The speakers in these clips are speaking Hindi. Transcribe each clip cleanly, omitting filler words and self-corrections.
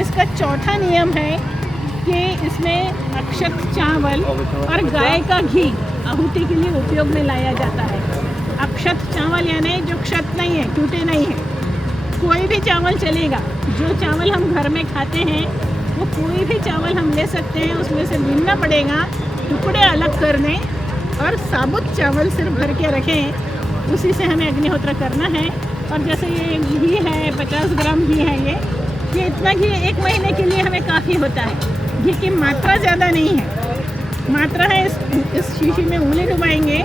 इसका चौथा नियम है कि इसमें अक्षत चावल और गाय का घी आहुति के लिए उपयोग में लाया जाता है। अक्षत चावल यानी जो क्षत नहीं है, टूटे नहीं है, कोई भी चावल चलेगा। जो चावल हम घर में खाते हैं वो कोई भी चावल हम ले सकते हैं, उसमें से बीनना पड़ेगा, टुकड़े अलग कर दें और साबुत चावल सिर्फ भर के रखें, उसी से हमें अग्निहोत्र करना है। और जैसे ये घी है, 50 ग्राम घी है, ये इतना घी 1 महीने के लिए हमें काफ़ी होता है। घी की मात्रा ज़्यादा नहीं है, मात्रा है इस शीशी में उंगली डुबाएंगे,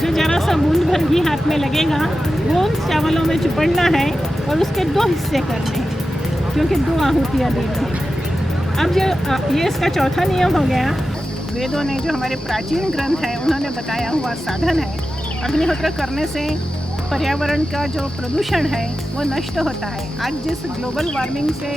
जो ज़रा सा बूंद भर घी हाथ में लगेगा वो उन चावलों में चुपड़ना है और उसके 2 हिस्से करने हैं, क्योंकि 2 आहुतियाँ देनी हैं। अब जो ये इसका चौथा नियम हो गया। वेदों ने, जो हमारे प्राचीन ग्रंथ हैं, उन्होंने बताया हुआ साधन है। अग्निहोत्र करने से पर्यावरण का जो प्रदूषण है वो नष्ट होता है। आज जिस ग्लोबल वार्मिंग से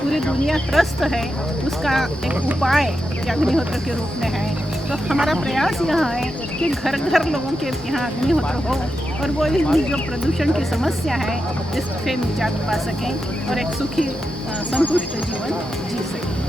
पूरी दुनिया त्रस्त है, उसका एक उपाय अग्निहोत्र के रूप में है। तो हमारा प्रयास यहाँ है कि घर घर लोगों के यहाँ अग्निहोत्र हो और वो इस जो प्रदूषण की समस्या है इससे निजात पा सकें और एक सुखी संतुष्ट जीवन जी सकें।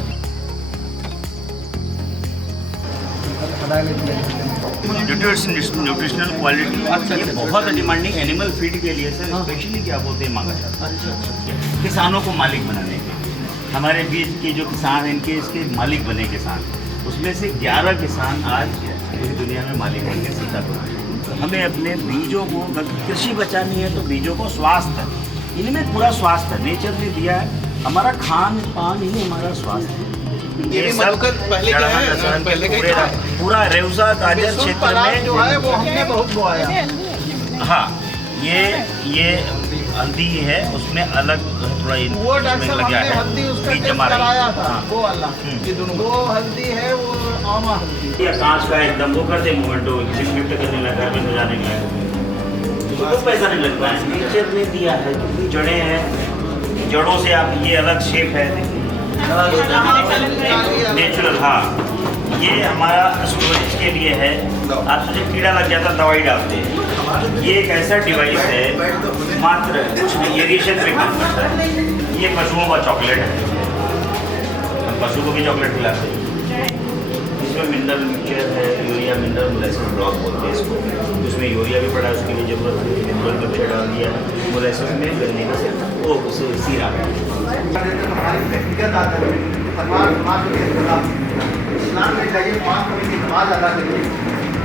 न्यूट्रिशनल क्वालिटी ये बहुत डिमांडिंग एनिमल फीड के लिए सर, स्पेशली क्या बोलते हैं मांगा जाता है किसानों को मालिक बनाने के लिए। हमारे बीच के जो किसान हैं, इनके इसके मालिक बने किसान, उसमें से 11 किसान आज पूरी दुनिया में मालिक बनने सीधा तो हमें अपने बीजों को, कृषि बचानी है तो बीजों को स्वास्थ्य, इनमें पूरा स्वास्थ्य नेचर ने दिया है। हमारा खान पान ही हमारा स्वास्थ्य है। ये सब पहले क्या है, पहले का पूरा रेउसा काजर क्षेत्र में जो है वो हमने बहुत बोया। हाँ, ये हल्दी है, उसमें अलग थोड़ा वो डॉक्टर साहब हमने हल्दी उसका टेस्ट कराया था। हाँ। वो वाला ये दोनों, वो हल्दी है, वो आमा हल्दी। या कांच का एकदम वो कर दे मोमेंटो, किसी शिफ्ट करने लगा, घर में ले जाने लगा, तो पैसा नहीं लगता है। नेचर ने दिया है, क्योंकि जड़ें हैं, जड़ों से आप ये अलग शेप है, देखिए नेचुरल। हाँ, ये हमारा स्टोरेज के लिए है। आप सोचिए कीड़ा लग जाता, दवाई डालते हैं। ये एक ऐसा डिवाइस है, मात्र कुछ नहीं, एरिएशन पे काम करता है। ये पशुओं का चॉकलेट है, हम पशु को भी चॉकलेट खिलाते हैं। इसमें मिनरल मिक्सचर है, यूरिया मिनरल मोलेसिस ब्लॉक बोलते हैं इसको। उसमें यूरिया भी पड़ा, उसके लिए जरूरत है, मिनरल मिक्सचर डाल दिया, मोलेसिस में गन्ने का वो उसे सीरा है। हमारी व्यक्तिगत आदत है, परिवार समाज के खिलाफ इस्लाम में चाहिए 5 वक्त की नमाज अदा करिए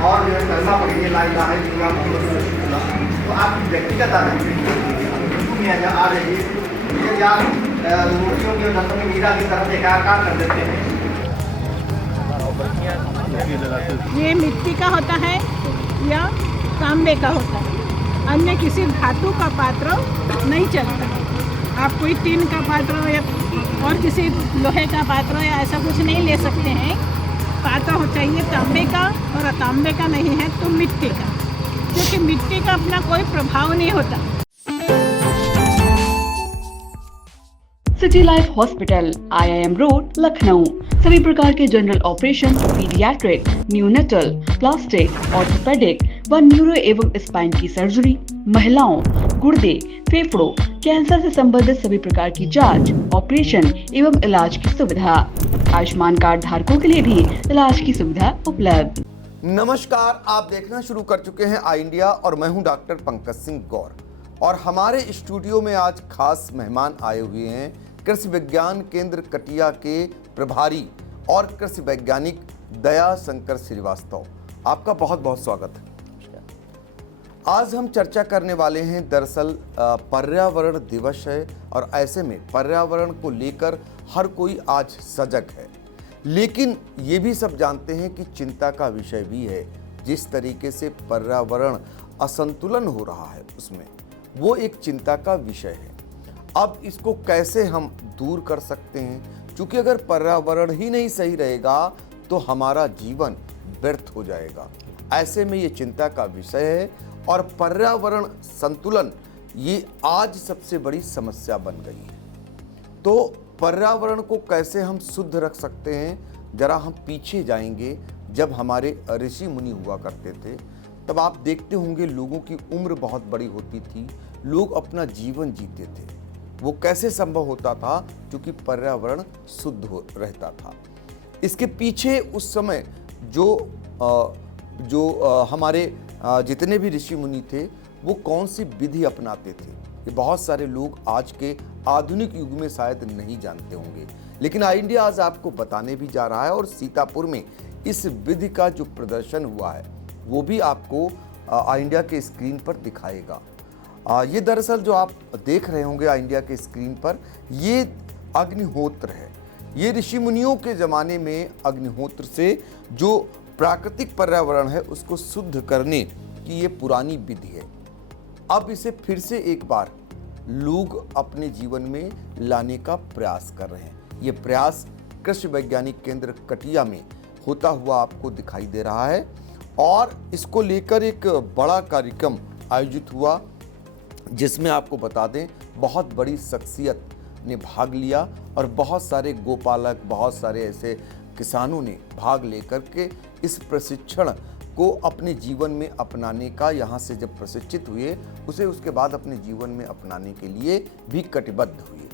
और जो है कलमा पढ़िए, ला इलाहा इल्लल्लाह मुहम्मदुर रसूलुल्लाह। तो आपकी व्यक्तिगत आदत में आ रही है कि आप मूर्तियों के ढक्कन में मीरा की तरफ एकाकार कर देते हैं। ये मिट्टी का होता है या तांबे का होता है, अन्य किसी धातु का पात्र नहीं चलता। आप कोई टीन का पात्र या और किसी लोहे का पात्र या ऐसा कुछ नहीं ले सकते हैं। पात्र हो चाहिए तांबे का, और तांबे का नहीं है तो मिट्टी का, क्योंकि मिट्टी का अपना कोई प्रभाव नहीं होता। City life hospital, IIM road, Lucknow. सभी प्रकार के general operation, paediatric, neonatal, plastic, orthopaedic व न्यूरो एवं स्पाइन की सर्जरी, महिलाओं, गुर्दे, फेफड़ों, कैंसर से संबंधित सभी प्रकार की जांच, ऑपरेशन एवं इलाज की सुविधा। आयुष्मान कार्ड धारकों के लिए भी इलाज की सुविधा उपलब्ध। नमस्कार, आप देखना शुरू कर चुके हैं आई इंडिया और मैं हूं डॉक्टर पंकज सिंह गौर। और हमारे स्टूडियो में आज खास मेहमान आए हुए हैं कृषि विज्ञान केंद्र कटिया के प्रभारी और कृषि वैज्ञानिक दया शंकर श्रीवास्तव। आपका बहुत बहुत स्वागत है। आज हम चर्चा करने वाले हैं, दरअसल पर्यावरण दिवस है और ऐसे में पर्यावरण को लेकर हर कोई आज सजग है, लेकिन ये भी सब जानते हैं कि चिंता का विषय भी है। जिस तरीके से पर्यावरण असंतुलन हो रहा है उसमें वो एक चिंता का विषय है। अब इसको कैसे हम दूर कर सकते हैं, क्योंकि अगर पर्यावरण ही नहीं सही रहेगा तो हमारा जीवन व्यर्थ हो जाएगा। ऐसे में ये चिंता का विषय है और पर्यावरण संतुलन ये आज सबसे बड़ी समस्या बन गई है। तो पर्यावरण को कैसे हम शुद्ध रख सकते हैं, जरा हम पीछे जाएंगे। जब हमारे ऋषि मुनि हुआ करते थे तब आप देखते होंगे लोगों की उम्र बहुत बड़ी होती थी, लोग अपना जीवन जीते थे। वो कैसे संभव होता था? क्योंकि पर्यावरण शुद्ध रहता था। इसके पीछे उस समय हमारे जितने भी ऋषि मुनि थे वो कौन सी विधि अपनाते थे, ये बहुत सारे लोग आज के आधुनिक युग में शायद नहीं जानते होंगे। लेकिन आई इंडिया आज आपको बताने भी जा रहा है और सीतापुर में इस विधि का जो प्रदर्शन हुआ है वो भी आपको आई इंडिया के स्क्रीन पर दिखाएगा। ये दरअसल जो आप देख रहे होंगे आई इंडिया के स्क्रीन पर, ये अग्निहोत्र है। ये ऋषि मुनियों के ज़माने में अग्निहोत्र से जो प्राकृतिक पर्यावरण है उसको शुद्ध करने की ये पुरानी विधि है। अब इसे फिर से एक बार लोग अपने जीवन में लाने का प्रयास कर रहे हैं। ये प्रयास कृषि वैज्ञानिक केंद्र कटिया में होता हुआ आपको दिखाई दे रहा है और इसको लेकर एक बड़ा कार्यक्रम आयोजित हुआ जिसमें आपको बता दें बहुत बड़ी शख्सियत ने भाग लिया और बहुत सारे गोपालक, बहुत सारे ऐसे किसानों ने भाग लेकर के इस प्रशिक्षण को अपने जीवन में अपनाने का, यहाँ से जब प्रशिक्षित हुए उसे उसके बाद अपने जीवन में अपनाने के लिए भी कटिबद्ध हुए।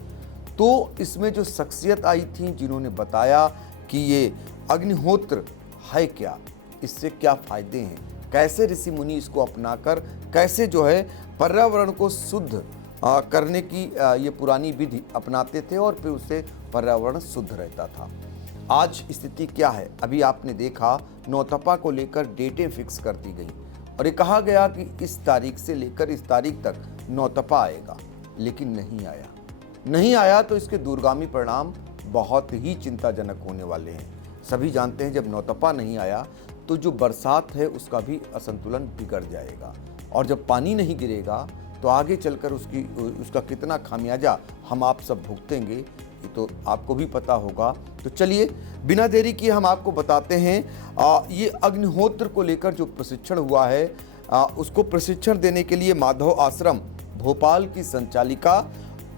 तो इसमें जो शख्सियत आई थी जिन्होंने बताया कि ये अग्निहोत्र है क्या, इससे क्या फ़ायदे हैं, कैसे ऋषि मुनि इसको अपनाकर कैसे जो है पर्यावरण को शुद्ध करने की ये पुरानी विधि अपनाते थे और फिर उससे पर्यावरण शुद्ध रहता था। आज स्थिति क्या है? अभी आपने देखा नौतपा को लेकर डेटें फिक्स कर दी गई और ये कहा गया कि इस तारीख से लेकर इस तारीख तक नौतपा आएगा, लेकिन नहीं आया तो इसके दूरगामी परिणाम बहुत ही चिंताजनक होने वाले हैं। सभी जानते हैं जब नौतपा नहीं आया तो जो बरसात है उसका भी असंतुलन बिगड़ जाएगा और जब पानी नहीं गिरेगा तो आगे चलकर उसका कितना खामियाजा हम आप सब भुगतेंगे ये तो आपको भी पता होगा। तो चलिए बिना देरी किए हम आपको बताते हैं ये अग्निहोत्र को लेकर जो प्रशिक्षण हुआ है उसको प्रशिक्षण देने के लिए माधव आश्रम भोपाल की संचालिका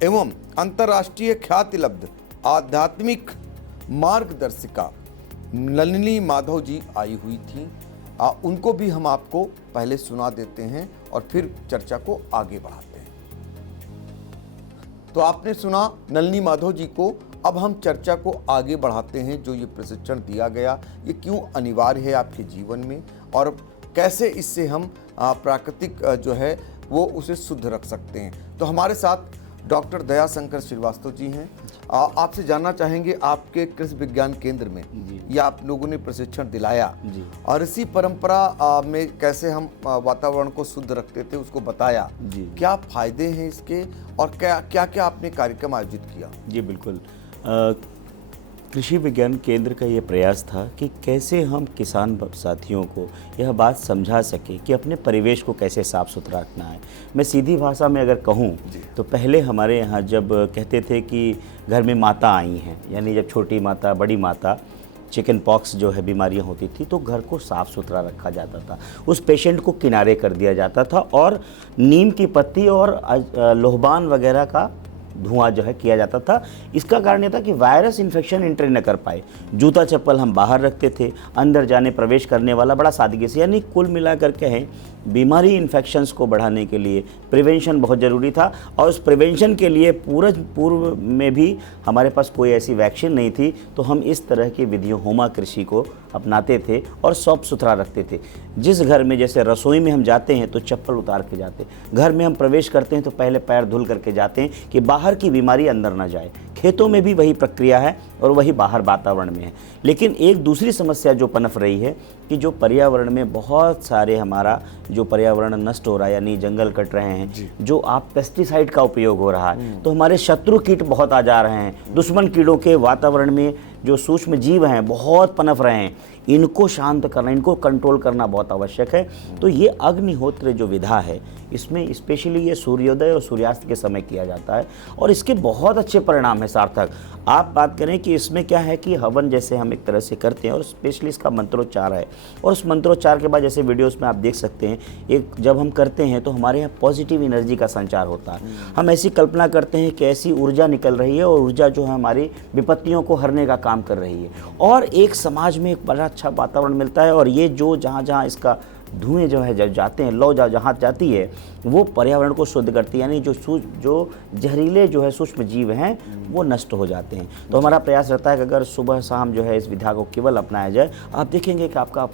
एवं अंतर्राष्ट्रीय ख्याति लब्ध आध्यात्मिक मार्गदर्शिका नलिनी माधव जी आई हुई थी। उनको भी हम आपको पहले सुना देते हैं और फिर चर्चा को आगे बढ़ाते हैं। तो आपने सुना नलिनी माधव जी को, अब हम चर्चा को आगे बढ़ाते हैं। जो ये प्रशिक्षण दिया गया ये क्यों अनिवार्य है आपके जीवन में और कैसे इससे हम प्राकृतिक जो है वो उसे शुद्ध रख सकते हैं। तो हमारे साथ डॉक्टर दयाशंकर श्रीवास्तव जी हैं। आपसे जानना चाहेंगे आपके कृषि विज्ञान केंद्र में या आप लोगों ने प्रशिक्षण दिलाया और इसी परंपरा में कैसे हम वातावरण को शुद्ध रखते थे उसको बताया, क्या फायदे हैं इसके और क्या क्या आपने कार्यक्रम आयोजित किया? जी बिल्कुल, कृषि विज्ञान केंद्र का ये प्रयास था कि कैसे हम किसान साथियों को यह बात समझा सके कि अपने परिवेश को कैसे साफ़ सुथरा रखना है। मैं सीधी भाषा में अगर कहूँ तो पहले हमारे यहाँ जब कहते थे कि घर में माता आई हैं, यानी जब छोटी माता बड़ी माता चिकन पॉक्स जो है बीमारियाँ होती थी तो घर को साफ़ सुथरा रखा जाता था, उस पेशेंट को किनारे कर दिया जाता था और नीम की पत्ती और लोहबान वगैरह का धुआं जो है किया जाता था। इसका कारण यह था कि वायरस इन्फेक्शन एंट्री न कर पाए। जूता चप्पल हम बाहर रखते थे, अंदर जाने प्रवेश करने वाला बड़ा सादगी से, यानी कुल मिलाकर कहें बीमारी इन्फेक्शंस को बढ़ाने के लिए प्रिवेंशन बहुत ज़रूरी था। और उस प्रिवेंशन के लिए पूर्व में भी हमारे पास कोई ऐसी वैक्सीन नहीं थी, तो हम इस तरह की विधियों होमा कृषि को अपनाते थे और साफ सुथरा रखते थे। जिस घर में जैसे रसोई में हम जाते हैं तो चप्पल उतार के जाते, घर में हम प्रवेश करते हैं तो पहले पैर धुल करके जाते हैं कि बाहर की बीमारी अंदर ना जाए। खेतों में भी वही प्रक्रिया है और वही बाहर वातावरण में है। लेकिन एक दूसरी समस्या जो पनप रही है कि जो पर्यावरण में बहुत सारे हमारा जो पर्यावरण नष्ट हो रहा है, यानी जंगल कट रहे हैं, जो आप पेस्टिसाइड का उपयोग हो रहा है, तो हमारे शत्रु कीट बहुत आ जा रहे हैं। दुश्मन कीड़ों के वातावरण में जो सूक्ष्म जीव हैं बहुत पनप रहे हैं, इनको शांत करना, इनको कंट्रोल करना बहुत आवश्यक है। तो ये अग्निहोत्र जो विधा है इसमें स्पेशली ये सूर्योदय और सूर्यास्त के समय किया जाता है और इसके बहुत अच्छे परिणाम हैं सार्थक। आप बात करें कि इसमें क्या है कि हवन जैसे हम एक तरह से करते हैं और स्पेशली इसका मंत्रोच्चार है और उस मंत्रोच्चार के बाद जैसे वीडियोस में आप देख सकते हैं, एक जब हम करते हैं तो हमारे यहाँ पॉजिटिव एनर्जी का संचार होता है। हम ऐसी कल्पना करते हैं कि ऐसी ऊर्जा निकल रही है और ऊर्जा जो है हमारी विपत्तियों को हरने का काम कर रही है और एक समाज में एक बड़ा अच्छा वातावरण मिलता है। और ये जो जहाँ जहाँ इसका धुएं जो है जब जाते हैं, लौ जहाँ जाती है वो पर्यावरण को शुद्ध करती है, यानी जो जहरीले जो है सूक्ष्म जीव हैं वो नष्ट हो जाते हैं। तो हमारा प्रयास रहता है कि अगर सुबह शाम जो है इस विधा को केवल अपनाया जाए, आप देखेंगे कि आपका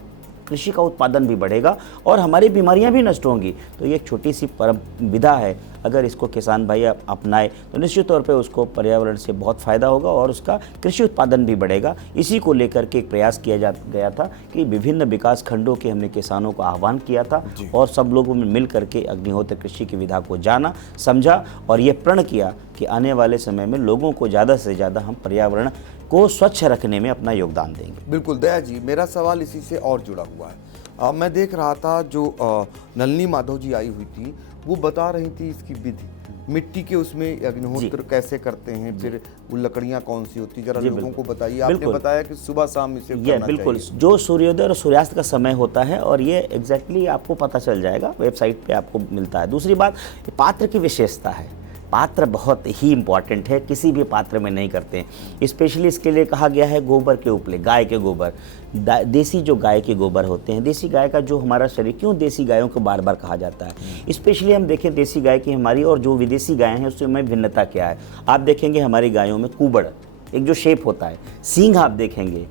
कृषि का उत्पादन भी बढ़ेगा और हमारी बीमारियां भी नष्ट होंगी। तो ये एक छोटी सी परम विधा है, अगर इसको किसान भाई अपनाए तो निश्चित तौर पे उसको पर्यावरण से बहुत फ़ायदा होगा और उसका कृषि उत्पादन भी बढ़ेगा। इसी को लेकर के एक प्रयास किया गया था कि विभिन्न विकास खंडों के हमने किसानों को आह्वान किया था और सब लोगों में मिल करके अग्निहोत्र कृषि की विधा को जाना, समझा और ये प्रण किया कि आने वाले समय में लोगों को ज़्यादा से ज़्यादा हम पर्यावरण को स्वच्छ रखने में अपना योगदान देंगे। बिल्कुल दया जी, मेरा सवाल इसी से और जुड़ा हुआ है। मैं देख रहा था जो नलिनी माधव जी आई हुई थी वो बता रही थी इसकी विधि, मिट्टी के उसमें अग्निहोत्र कैसे करते हैं, फिर वो लकड़ियां कौन सी होती, जरा लोगों को बताइए। आपने बताया कि सुबह शाम इसे करना बिल्कुल चाहिए। जो सूर्योदय और सूर्यास्त का समय होता है और ये एग्जैक्टली आपको पता चल जाएगा, वेबसाइट पे आपको मिलता है। दूसरी बात, पात्र की विशेषता है, पात्र बहुत ही इम्पॉर्टेंट है, किसी भी पात्र में नहीं करते हैं। स्पेशली इसके लिए कहा गया है गोबर के उपले, गाय के गोबर, देसी जो गाय के गोबर होते हैं, देसी गाय का जो हमारा शरीर, क्यों देसी गायों को बार बार कहा जाता है, स्पेशली हम देखें देसी गाय की हमारी और जो विदेशी गायें हैं उसमें भिन्नता क्या है। आप देखेंगे हमारी गायों में कुबड़ एक जो शेप होता है, सींग आप देखेंगे,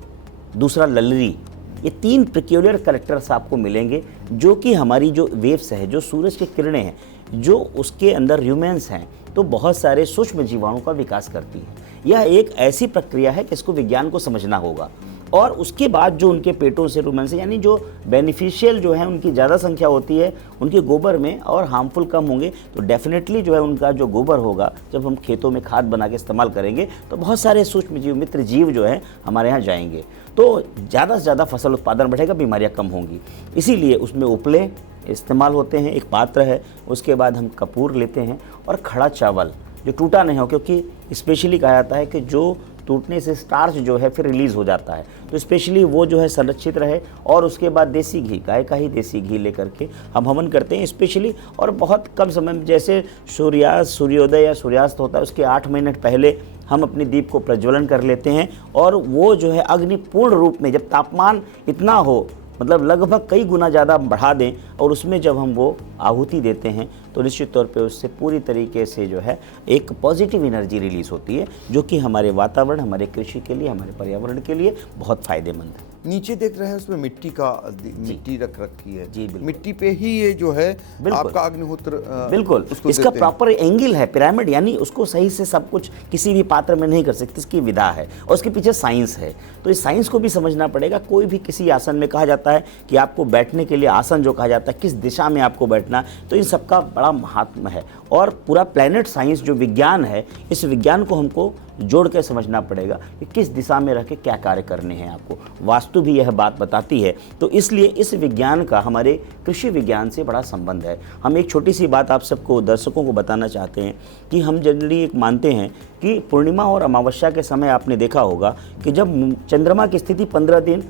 दूसरा ललरी, ये 3 पेक्यूलियर कैरेक्टर्स आपको मिलेंगे जो कि हमारी जो वेव्स है, जो सूरज की किरणें हैं, जो उसके अंदर र्यूमेंस हैं, तो बहुत सारे सूक्ष्म जीवाणु का विकास करती है। यह एक ऐसी प्रक्रिया है कि इसको विज्ञान को समझना होगा और उसके बाद जो उनके पेटों से र्यूमेंस, यानी जो बेनिफिशियल जो है उनकी ज़्यादा संख्या होती है उनके गोबर में और हार्मफुल कम होंगे, तो डेफिनेटली जो है उनका जो गोबर होगा जब हम खेतों में खाद बना के इस्तेमाल करेंगे तो बहुत सारे सूक्ष्म जीव, मित्र जीव जो है हमारे यहाँ जाएंगे, तो ज़्यादा से ज़्यादा फसल उत्पादन बढ़ेगा, बीमारियाँ कम होंगी। इसीलिए उसमें उपले इस्तेमाल होते हैं, एक पात्र है, उसके बाद हम कपूर लेते हैं और खड़ा चावल जो टूटा नहीं हो, क्योंकि स्पेशली कहा जाता है कि जो टूटने से स्टार्च जो है फिर रिलीज़ हो जाता है, तो स्पेशली वो जो है संरक्षित रहे। और उसके बाद देसी घी, गाय का ही देसी घी लेकर के हम हवन करते हैं स्पेशली, और बहुत कम समय में, जैसे सूर्योदय या सूर्यास्त होता है उसके 8 मिनट पहले हम अपनी दीप को प्रज्वलन कर लेते हैं और वो जो है अग्नि पूर्ण रूप में, जब तापमान इतना हो, मतलब लगभग कई गुना ज़्यादा बढ़ा दें और उसमें जब हम वो आहुति देते हैं तो निश्चित तौर पे उससे पूरी तरीके से जो है एक पॉजिटिव एनर्जी रिलीज़ होती है जो कि हमारे वातावरण, हमारे कृषि के लिए, हमारे पर्यावरण के लिए बहुत फ़ायदेमंद है। नीचे देख रहे हैं उसमें मिट्टी रख रखी है जी, बिल्कुल। मिट्टी पे ही ये जो है आपका अग्निहोत्र बिल्कुल इसका प्रॉपर एंगल है, पिरामिड, यानी उसको सही से सब कुछ किसी भी पात्र में नहीं कर सकते, इसकी विधा है और उसके पीछे साइंस है। तो इस साइंस को भी समझना पड़ेगा। कोई भी किसी आसन में कहा जाता है कि आपको बैठने के लिए आसन जो कहा जाता है, किस दिशा में आपको बैठना, तो इन सबका बड़ा महात्म है और पूरा प्लैनेट साइंस जो विज्ञान है, इस विज्ञान को हमको जोड़ के समझना पड़ेगा कि किस दिशा में रह के क्या कार्य करने हैं आपको। वास्तु भी यह बात बताती है, तो इसलिए इस विज्ञान का हमारे कृषि विज्ञान से बड़ा संबंध है। हम एक छोटी सी बात आप सबको, दर्शकों को बताना चाहते हैं कि हम जनरली एक मानते हैं कि पूर्णिमा और अमावस्या के समय आपने देखा होगा कि जब चंद्रमा की स्थिति 15 दिन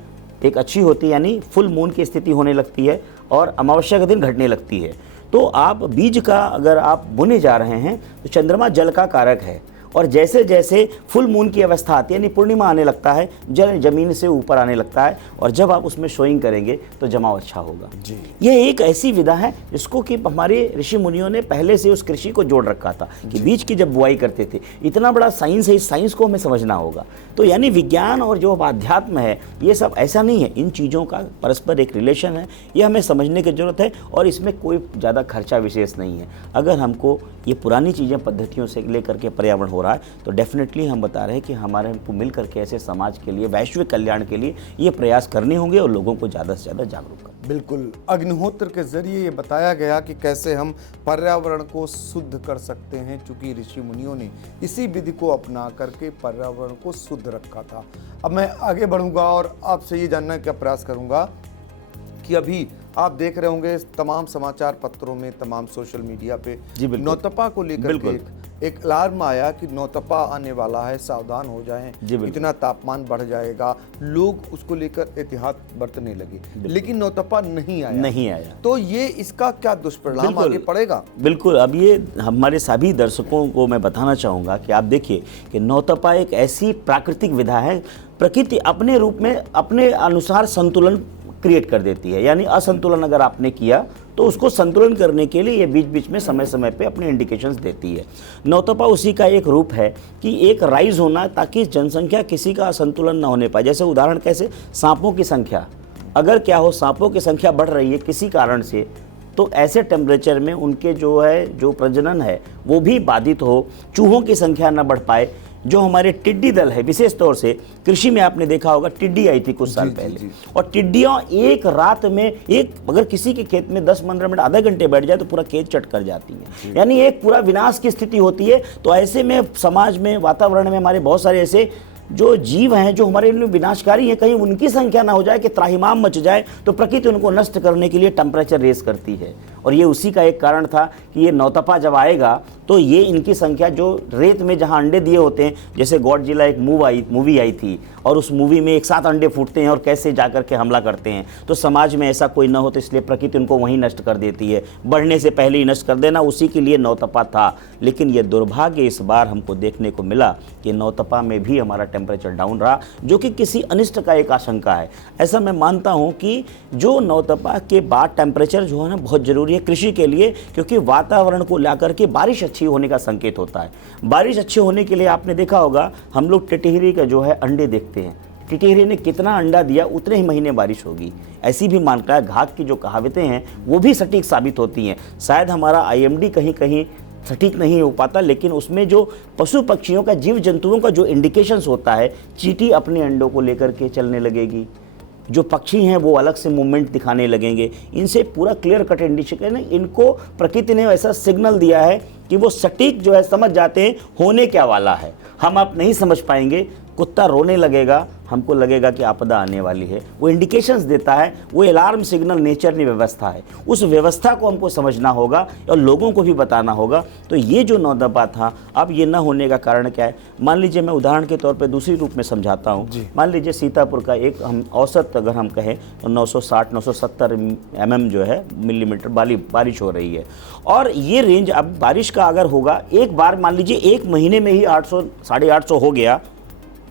एक अच्छी होती है, यानी फुल मून की स्थिति होने लगती है और अमावस्या के दिन घटने लगती है, तो आप बीज का अगर आप बोने जा रहे हैं तो चंद्रमा जल का कारक है और जैसे जैसे फुल मून की अवस्था आती है, यानी पूर्णिमा आने लगता है, जल जमीन से ऊपर आने लगता है और जब आप उसमें शोइंग करेंगे तो जमाव अच्छा होगा जी। यह एक ऐसी विधा है जिसको कि हमारे ऋषि मुनियों ने पहले से उस कृषि को जोड़ रखा था कि बीज की जब बुआई करते थे। इतना बड़ा साइंस है, इस साइंस को हमें समझना होगा। तो यानी विज्ञान और जो अध्यात्म है, ये सब ऐसा नहीं है, इन चीज़ों का परस्पर एक रिलेशन है, ये हमें समझने की जरूरत है और इसमें कोई ज़्यादा खर्चा विशेष नहीं है। अगर हमको ये पुरानी चीज़ें, पद्धतियों से लेकर के पर्यावरण हो रहा है तो डेफिनेटली हम बता रहे हैं कि हमारे हमको मिल करके ऐसे समाज के लिए, वैश्विक कल्याण के लिए ये प्रयास करने होंगे और लोगों को ज़्यादा से ज़्यादा जागरूक करें। बिल्कुल, अग्निहोत्र के जरिए ये बताया गया कि कैसे हम पर्यावरण को शुद्ध कर सकते हैं, चूँकि ऋषि मुनियों ने इसी विधि को अपना करके पर्यावरण को शुद्ध रखा था। अब मैं आगे बढ़ूंगा और आपसे ये जानने का प्रयास करूंगा कि अभी आप देख रहे होंगे तमाम समाचार पत्रों में, तमाम सोशल मीडिया पे नौतपा को लेकर के एक अलार्म आया कि नौतपा आने वाला है, सावधान हो जाएं, इतना तापमान बढ़ जाएगा। लोग उसको लेकर एहतियात बरतने लगे, लेकिन नौतपा नहीं आया। तो ये इसका क्या दुष्परिणाम आगे पड़ेगा? बिल्कुल, अब ये हमारे सभी दर्शकों को मैं बताना चाहूँगा कि आप देखिए कि नौतपा एक ऐसी प्राकृतिक विधा है, प्रकृति अपने रूप में अपने अनुसार संतुलन क्रिएट कर देती है। यानी असंतुलन अगर आपने किया तो उसको संतुलन करने के लिए ये बीच बीच में समय समय पे अपने इंडिकेशंस देती है। नौतपा उसी का एक रूप है कि एक राइज होना, ताकि जनसंख्या किसी का असंतुलन ना होने पाए। जैसे उदाहरण कैसे, सांपों की संख्या, अगर क्या हो सांपों की संख्या बढ़ रही है किसी कारण से, तो ऐसे टेम्परेचर में उनके जो प्रजनन है वो भी बाधित हो, चूहों की संख्या ना बढ़ पाए। जो हमारे टिड्डी दल है, विशेष तौर से कृषि में आपने देखा होगा टिड्डी आई थी कुछ साल पहले, और टिड्डियाँ एक रात में अगर किसी के खेत में 10-15 मिनट आधे घंटे बैठ जाए तो पूरा खेत चट कर जाती है, यानी एक पूरा विनाश की स्थिति होती है। तो ऐसे में समाज में, वातावरण में हमारे बहुत सारे ऐसे जो जीव हैं जो हमारे लिए विनाशकारी हैं, कहीं उनकी संख्या ना हो जाए कि त्राहिमाम मच जाए, तो प्रकृति उनको नष्ट करने के लिए टेम्परेचर रेस करती है। और ये उसी का एक कारण था कि ये नौतपा जब आएगा तो ये इनकी संख्या, जो रेत में जहाँ अंडे दिए होते हैं, जैसे गॉडजिला एक मूवी आई थी, और उस मूवी में एक साथ अंडे फूटते हैं और कैसे जाकर के हमला करते हैं, तो समाज में ऐसा कोई ना हो, तो इसलिए प्रकृति उनको वहीं नष्ट कर देती है, बढ़ने से पहले ही नष्ट कर देना, उसी के लिए नौतपा था। लेकिन ये दुर्भाग्य इस बार हमको देखने को मिला कि नौतपा में भी हमारा टेम्परेचर डाउन रहा, जो कि किसी अनिष्ट का एक आशंका है। ऐसा मैं मानता हूँ कि जो नौतपा के बाद टेम्परेचर जो है ना बहुत ज़रूरी है कृषि के लिए, क्योंकि वातावरण को लेकर के बारिश अच्छी होने का संकेत होता है। बारिश अच्छे होने के लिए आपने देखा होगा, हम लोग टिटहरी का जो है अंडे देखते हैं, टिटहरी ने कितना अंडा दिया उतने ही महीने बारिश होगी। ऐसी भी मान्यता है, घात की जो कहावतें हैं वो भी सटीक साबित होती हैं। शायद हमारा IMD कहीं कहीं सटीक नहीं हो पाता, लेकिन उसमें जो पशु पक्षियों का, जीव जंतुओं का जो इंडिकेशंस होता है, चींटी अपने अंडों को लेकर के चलने लगेगी, जो पक्षी हैं वो अलग से मूवमेंट दिखाने लगेंगे, इनसे पूरा क्लियर कट इंडिकेशन है। इनको प्रकृति ने ऐसा सिग्नल दिया है कि वो सटीक जो है समझ जाते हैं होने क्या वाला है। हम आप नहीं समझ पाएंगे, कुत्ता रोने लगेगा, हमको लगेगा कि आपदा आने वाली है, वो इंडिकेशंस देता है, वो अलार्म सिग्नल नेचर की व्यवस्था है, उस व्यवस्था को हमको समझना होगा और लोगों को भी बताना होगा। तो ये जो नौतपा था, अब ये न होने का कारण क्या है? मान लीजिए, मैं उदाहरण के तौर पे दूसरी रूप में समझाता हूँ। मान लीजिए सीतापुर का एक हम औसत अगर हम कहें तो 960-970 mm जो है मिलीमीटर बारिश हो रही है, और ये रेंज अब बारिश का अगर होगा, एक बार मान लीजिए एक महीने में ही 800-850 हो गया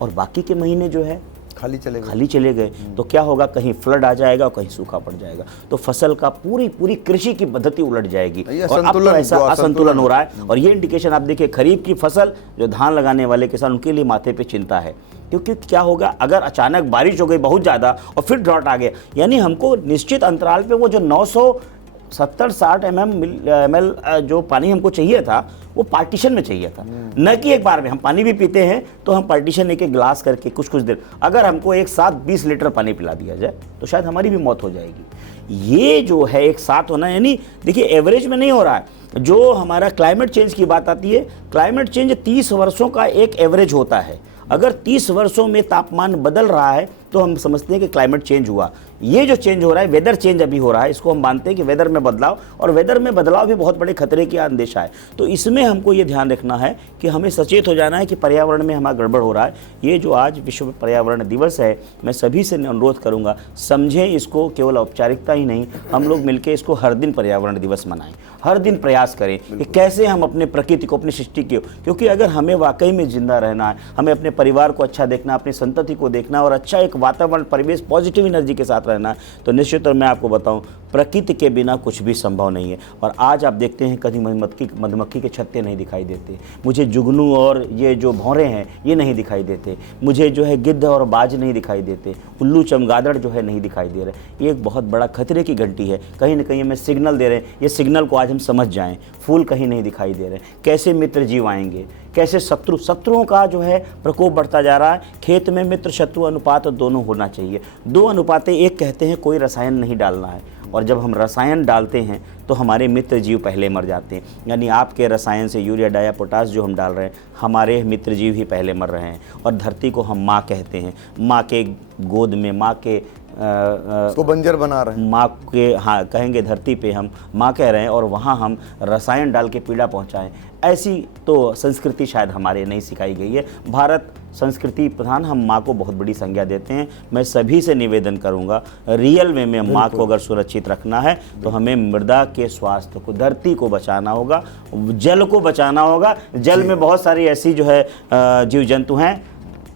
और बाकी के महीने जो है खाली चले गए, तो क्या होगा? कहीं फ्लड आ जाएगा और कहीं सूखा पड़ जाएगा, तो फसल का पूरी कृषि की पद्धति उलट जाएगी। और अब तो ऐसा असंतुलन हो रहा है, और ये इंडिकेशन आप देखिए, खरीफ की फसल जो धान लगाने वाले किसान, उनके लिए माथे पे चिंता है, क्योंकि क्या होगा अगर अचानक बारिश हो गई बहुत ज़्यादा और फिर ड्रॉट आ गया, यानी हमको निश्चित अंतराल पे वो जो 970-60 ml जो पानी हमको चाहिए था वो पार्टीशन में चाहिए था, न कि एक बार में। हम पानी भी पीते हैं तो हम पार्टीशन एक गिलास करके कुछ देर, अगर हमको एक साथ 20 लीटर पानी पिला दिया जाए तो शायद हमारी भी मौत हो जाएगी। ये जो है एक साथ होना, यानी देखिए एवरेज में नहीं हो रहा है। जो हमारा क्लाइमेट चेंज की बात आती है, क्लाइमेट चेंज 30 वर्षों का एक एवरेज होता है। अगर 30 वर्षों में तापमान बदल रहा है तो हम समझते हैं कि क्लाइमेट चेंज हुआ। ये जो चेंज हो रहा है, वेदर चेंज अभी हो रहा है, इसको हम मानते हैं कि वेदर में बदलाव, और वेदर में बदलाव भी बहुत बड़े खतरे की अंदेशा है। तो इसमें हमको ये ध्यान रखना है कि हमें सचेत हो जाना है कि पर्यावरण में हमारा गड़बड़ हो रहा है। ये जो आज विश्व पर्यावरण दिवस है, मैं सभी से अनुरोध करूँगा, समझें इसको, केवल औपचारिकता ही नहीं, हम लोग मिलकर इसको हर दिन पर्यावरण दिवस मनाएं, हर दिन प्रयास करें कि कैसे हम अपने प्रकृति को, अपनी सृष्टि को, क्योंकि अगर हमें वाकई में जिंदा रहना है, हमें अपने परिवार को अच्छा देखना, अपनी संतति को देखना और अच्छा एक वातावरण, परिवेश, पॉजिटिव एनर्जी के साथ रहना है, तो निश्चित और मैं आपको बताऊं, प्रकृति के बिना कुछ भी संभव नहीं है। और आज आप देखते हैं कहीं मधुमक्खी के छत्ते नहीं दिखाई देते, मुझे जुगनू और ये जो भौरे हैं ये नहीं दिखाई देते, मुझे जो है गिद्ध और बाज नहीं दिखाई देते, उल्लू चमगादड़ जो है नहीं दिखाई दे रहे। ये एक बहुत बड़ा खतरे की घंटी है, कहीं ना कहीं हमें सिग्नल दे रहे हैं। ये सिग्नल को आज हम समझ जाएं। फूल कहीं नहीं दिखाई दे रहे, कैसे मित्र जीव आएंगे, कैसे शत्रुओं का जो है प्रकोप बढ़ता जा रहा है। खेत में मित्र शत्रु अनुपात दोनों होना चाहिए, 2:1 कहते हैं, कोई रसायन नहीं डालना है। और जब हम रसायन डालते हैं तो हमारे मित्र जीव पहले मर जाते हैं, यानी आपके रसायन से यूरिया डाया पोटास जो हम डाल रहे हैं, हमारे मित्र जीव ही पहले मर रहे हैं। और धरती को हम माँ कहते हैं, माँ के गोद में, माँ के उसको बंजर बना रहे हैं, माँ के, हाँ कहेंगे धरती पे हम माँ कह रहे हैं, और वहाँ हम रसायन डाल के पीड़ा पहुँचाएं। ऐसी तो संस्कृति शायद हमारे नहीं सिखाई गई है। भारत संस्कृति प्रधान, हम माँ को बहुत बड़ी संज्ञा देते हैं। मैं सभी से निवेदन करूँगा, रियल में माँ को अगर सुरक्षित रखना है तो हमें मृदा के स्वास्थ्य को, धरती को बचाना होगा, जल को बचाना होगा। जल में बहुत सारी ऐसी जो है जीव जंतु हैं,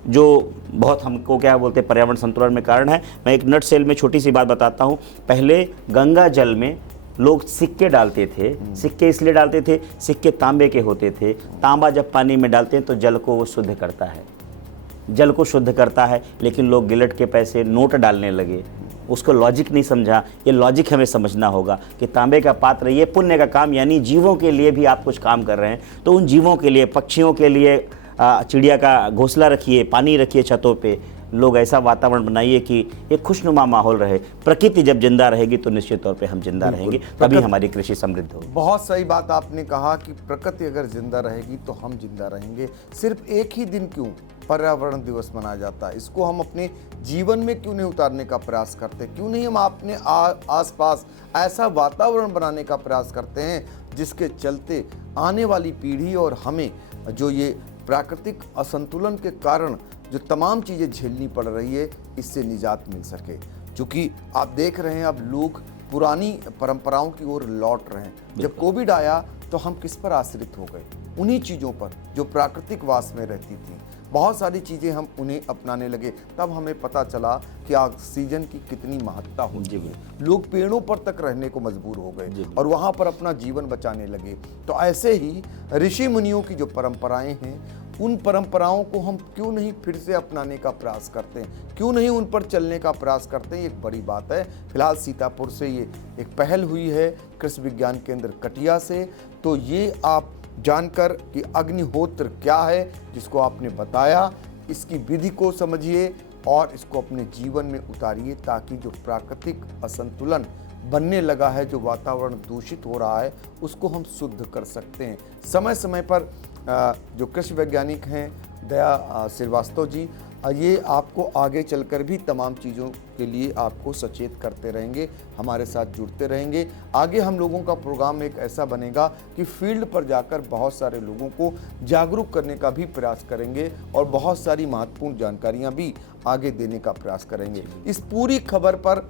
जो बहुत हमको क्या बोलते हैं पर्यावरण संतुलन में कारण है। मैं एक नट सेल में छोटी सी बात बताता हूँ। पहले गंगा जल में लोग सिक्के डालते थे। सिक्के इसलिए डालते थे, सिक्के तांबे के होते थे। तांबा जब पानी में डालते हैं तो जल को वो शुद्ध करता है, जल को शुद्ध करता है। लेकिन लोग गिलट के पैसे नोट डालने लगे, उसको लॉजिक नहीं समझा। ये लॉजिक हमें समझना होगा कि तांबे का पात्र ये पुण्य का काम, यानी जीवों के लिए भी आप कुछ काम कर रहे हैं तो उन जीवों के लिए, पक्षियों के लिए चिड़िया का घोंसला रखिए, पानी रखिए छतों पे। लोग ऐसा वातावरण बनाइए कि एक खुशनुमा माहौल रहे। प्रकृति जब जिंदा रहेगी तो निश्चित तौर पे हम जिंदा रहेंगे, तभी हमारी कृषि समृद्ध होगी। बहुत सही बात आपने कहा कि प्रकृति अगर जिंदा रहेगी तो हम जिंदा रहेंगे। सिर्फ एक ही दिन क्यों पर्यावरण दिवस मनाया जाता है, इसको हम अपने जीवन में क्यों नहीं उतारने का प्रयास करते? क्यों नहीं हम अपने आसपास ऐसा वातावरण बनाने का प्रयास करते हैं जिसके चलते आने वाली पीढ़ी और हमें जो ये प्राकृतिक असंतुलन के कारण जो तमाम चीज़ें झेलनी पड़ रही है, इससे निजात मिल सके। क्योंकि आप देख रहे हैं अब लोग पुरानी परंपराओं की ओर लौट रहे हैं। जब कोविड आया तो हम किस पर आश्रित हो गए? उन्हीं चीज़ों पर जो प्राकृतिक वास में रहती थी। बहुत सारी चीज़ें हम उन्हें अपनाने लगे, तब हमें पता चला कि ऑक्सीजन की कितनी महत्ता होती है। लोग पेड़ों पर तक रहने को मजबूर हो गए और वहाँ पर अपना जीवन बचाने लगे। तो ऐसे ही ऋषि मुनियों की जो परंपराएं हैं, उन परंपराओं को हम क्यों नहीं फिर से अपनाने का प्रयास करते हैं, क्यों नहीं उन पर चलने का प्रयास करते हैं? ये एक बड़ी बात है। फिलहाल सीतापुर से ये एक पहल हुई है कृषि विज्ञान केंद्र कटिया से। तो ये आप जानकर कि अग्निहोत्र क्या है, जिसको आपने बताया, इसकी विधि को समझिए और इसको अपने जीवन में उतारिए, ताकि जो प्राकृतिक असंतुलन बनने लगा है, जो वातावरण दूषित हो रहा है, उसको हम शुद्ध कर सकते हैं। समय समय पर जो कृषि वैज्ञानिक हैं दया श्रीवास्तव जी, ये आपको आगे चलकर भी तमाम चीज़ों के लिए आपको सचेत करते रहेंगे, हमारे साथ जुड़ते रहेंगे। आगे हम लोगों का प्रोग्राम एक ऐसा बनेगा कि फील्ड पर जाकर बहुत सारे लोगों को जागरूक करने का भी प्रयास करेंगे और बहुत सारी महत्वपूर्ण जानकारियां भी आगे देने का प्रयास करेंगे। इस पूरी खबर पर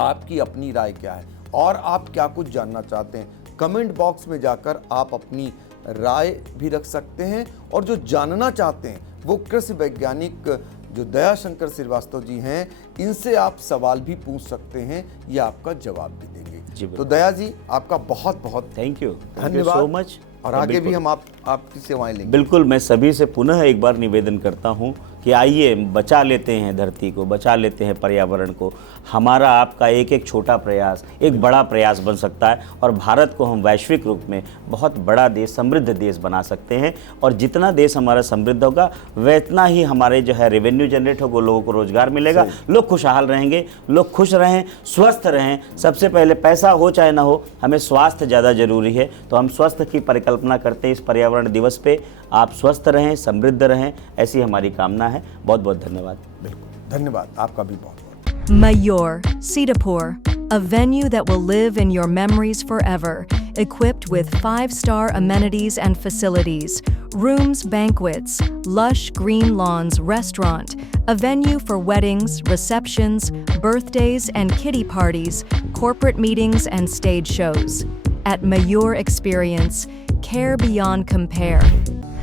आपकी अपनी राय क्या है और आप क्या कुछ जानना चाहते हैं? कमेंट बॉक्स में जाकर आप अपनी राय भी रख सकते हैं और जो जानना चाहते हैं वो कृषि वैज्ञानिक जो दया शंकर श्रीवास्तव जी हैं, इनसे आप सवाल भी पूछ सकते हैं, ये आपका जवाब भी देंगे। तो दया जी, आपका बहुत बहुत थैंक यू धन्यवाद सो मच। और आगे भी हम आपकी सेवाएं लेंगे। बिल्कुल, मैं सभी से पुनः एक बार निवेदन करता हूं कि आइए बचा लेते हैं धरती को, बचा लेते हैं पर्यावरण को। हमारा आपका एक एक छोटा प्रयास एक बड़ा प्रयास बन सकता है और भारत को हम वैश्विक रूप में बहुत बड़ा देश, समृद्ध देश बना सकते हैं। और जितना देश हमारा समृद्ध होगा, वैतना ही हमारे जो है रेवेन्यू जनरेट होगा, लोगों को रोजगार मिलेगा, लोग खुशहाल रहेंगे, लोग खुश रहें, स्वस्थ रहें। सबसे पहले पैसा हो चाहे ना हो, हमें स्वास्थ्य ज़्यादा जरूरी है। तो हम स्वास्थ्य की परिकल्पना करते हैं इस पर्यावरण दिवस पे। आप स्वस्थ रहें, समृद्ध रहें, ऐसी हमारी कामना है। बहुत बहुत धन्यवाद। बिल्कुल धन्यवाद, आपका भी बहुत बहुत। Mayur, Sitapur, a venue that will live in your memories forever, equipped with 5-star amenities and facilities, rooms, banquets, lush green lawns, restaurant, a venue for weddings, receptions, birthdays and kiddie parties, corporate meetings and stage shows. At Mayur Experience, care beyond compare.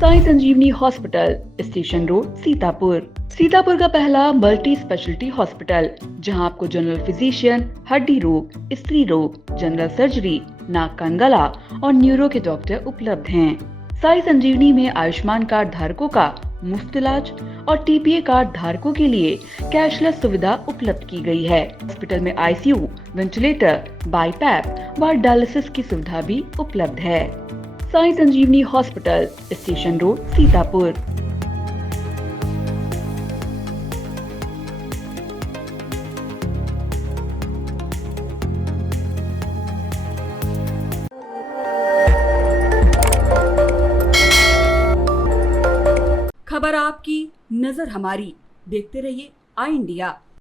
Sai Sanjivani hospital, station road, Sitapur. Sitapur का पहला मल्टी स्पेशलिटी हॉस्पिटल, जहां आपको जनरल फिजिशियन, हड्डी रोग, स्त्री रोग, जनरल सर्जरी, नाक कान गला और न्यूरो के डॉक्टर उपलब्ध हैं। साई संजीवनी में आयुष्मान कार्ड धारकों का मुफ्त इलाज और टीपीए कार्ड धारकों के लिए कैशलेस सुविधा उपलब्ध की गई है। हॉस्पिटल में आईसीयू, वेंटिलेटर, बाईपैप व डायलिसिस की सुविधा भी उपलब्ध है। Sai Sanjivani hospital, station road, Sitapur. खबर आपकी, नजर हमारी। देखते रहिए आई इंडिया।